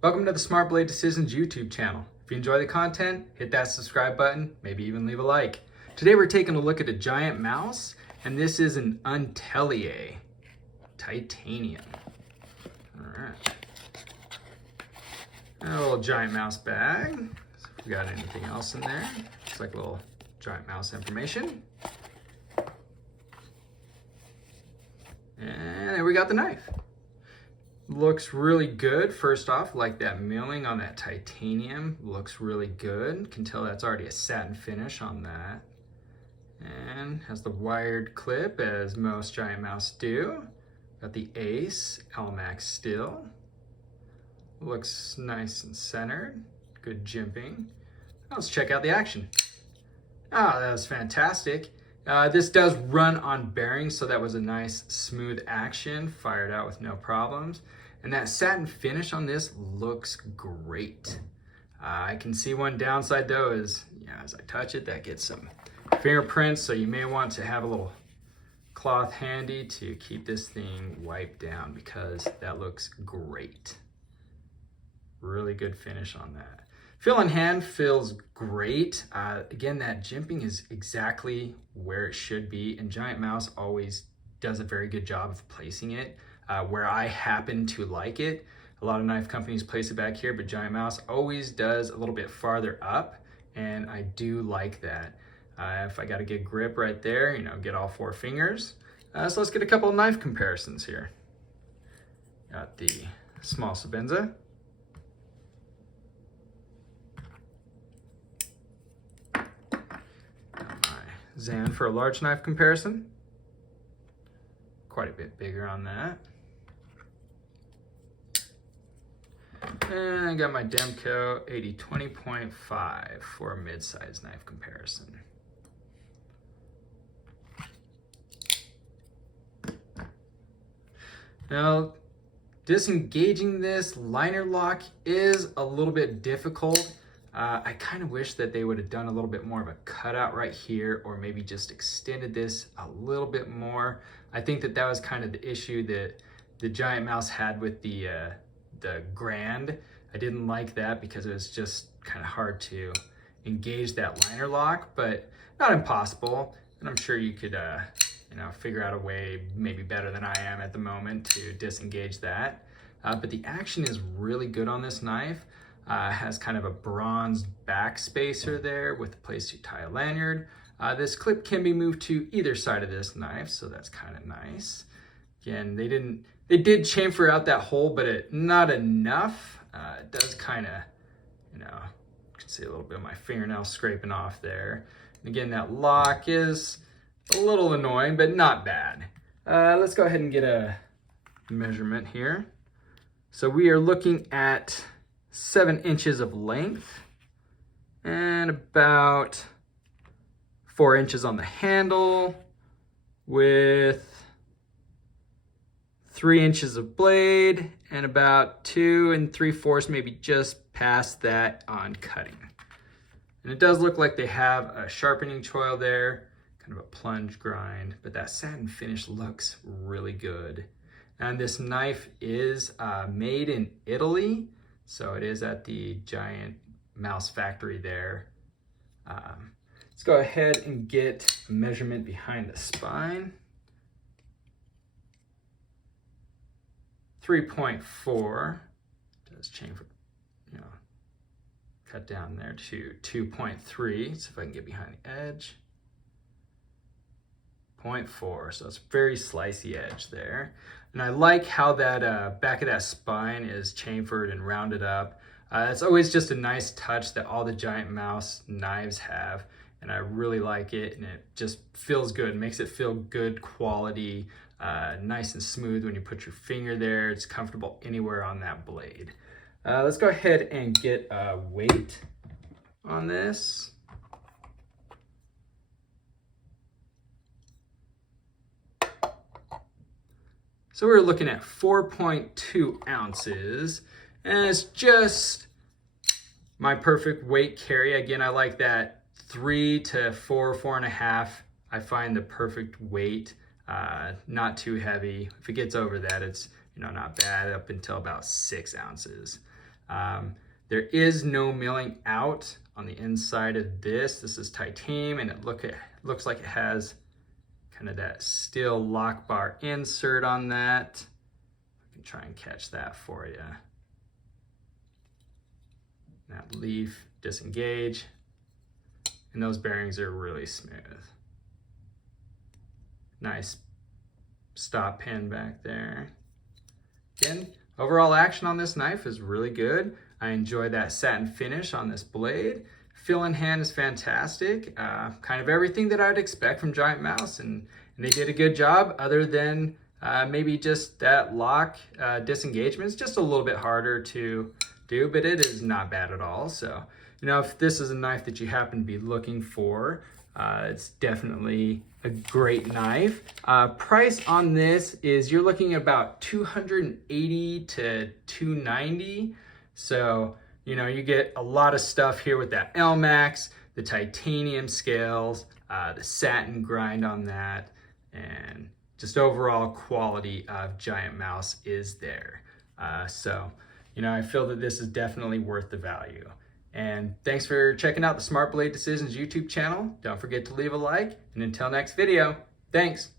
Welcome to the Smart Blade Decisions YouTube channel. If you enjoy the content, hit that subscribe button, maybe even leave a like. Today we're taking a look at a GiantMouse, and this is an Atelier titanium. All right. And a little GiantMouse bag. So if we got anything else in there, looks like a little GiantMouse information. And there we got the knife. Looks really good. First off, like that milling on that titanium looks really good. Can tell that's already a satin finish on that. And has the wired clip as most GiantMouse do. Got the Ace L-Max steel. Looks nice and centered. Good jimping. Let's check out the action. Ah, that was fantastic. This does run on bearings, so that was a nice smooth action, fired out with no problems. And that satin finish on this looks great. I can see one downside though is, as I touch it, that gets some fingerprints, so you may want to have a little cloth handy to keep this thing wiped down because that looks great. Really good finish on that. Feel in hand feels great. Again, that jimping is exactly where it should be, and GiantMouse always does a very good job of placing it where I happen to like it. A lot of knife companies place it back here, but GiantMouse always does a little bit farther up, and I do like that. If I got a good grip right there, get all four fingers. So let's get a couple of knife comparisons here. Got the small Sabenza. Zan for a large knife comparison. Quite a bit bigger on that. And I got my Demco 80-20.5 for a mid-size knife comparison. Now, disengaging this liner lock is a little bit difficult. I kind of wish that they would have done a little bit more of a cutout right here, or maybe just extended this a little bit more. I think that was kind of the issue that the GiantMouse had with the Grand. I didn't like that because it was just kind of hard to engage that liner lock, but not impossible. And I'm sure you could figure out a way maybe better than I am at the moment to disengage that. But the action is really good on this knife. Has kind of a bronze back spacer there with a place to tie a lanyard. This clip can be moved to either side of this knife, so that's kind of nice. Again, they did chamfer out that hole, but not enough. It does kind of, you can see a little bit of my fingernail scraping off there. And again, that lock is a little annoying, but not bad. Let's go ahead and get a measurement here. So we are looking at 7 inches of length and about 4 inches on the handle with 3 inches of blade and about 2 3/4, maybe just past that on cutting. And it does look like they have a sharpening choil there, kind of a plunge grind, but that satin finish looks really good. And this knife is made in Italy. So it is at the GiantMouse factory there. Let's go ahead and get a measurement behind the spine. 3.4. Does chamfer, cut down there to 2.3. So if I can get behind the edge. 0.4, so it's very slicey edge there. And I like how that back of that spine is chamfered and rounded up. It's always just a nice touch that all the GiantMouse knives have, and I really like it, and it just feels good. It makes it feel good quality, nice and smooth when you put your finger there. It's comfortable anywhere on that blade. Let's go ahead and get a weight on this. So we're looking at 4.2 ounces, and it's just my perfect weight carry. Again, I like that 3 to 4, 4.5. I find the perfect weight, not too heavy. If it gets over that, it's not bad, up until about 6 ounces. There is no milling out on the inside of this. This is titanium, and it looks like it has kind of that steel lock bar insert on that. I can try and catch that for you. That leaf disengage, and those bearings are really smooth. Nice stop pin back there. Again, overall action on this knife is really good. I enjoy that satin finish on this blade. Feel in hand is fantastic. Kind of everything that I'd expect from GiantMouse, and they did a good job, other than maybe just that lock disengagement is just a little bit harder to do, but it is not bad at all. So, if this is a knife that you happen to be looking for, it's definitely a great knife. Price on this is, you're looking at about $280 to $290. So, you get a lot of stuff here with that L-Max, the titanium scales, the satin grind on that, and just overall quality of GiantMouse is there. So, I feel that this is definitely worth the value. And thanks for checking out the Smart Blade Decisions YouTube channel. Don't forget to leave a like, and until next video, thanks.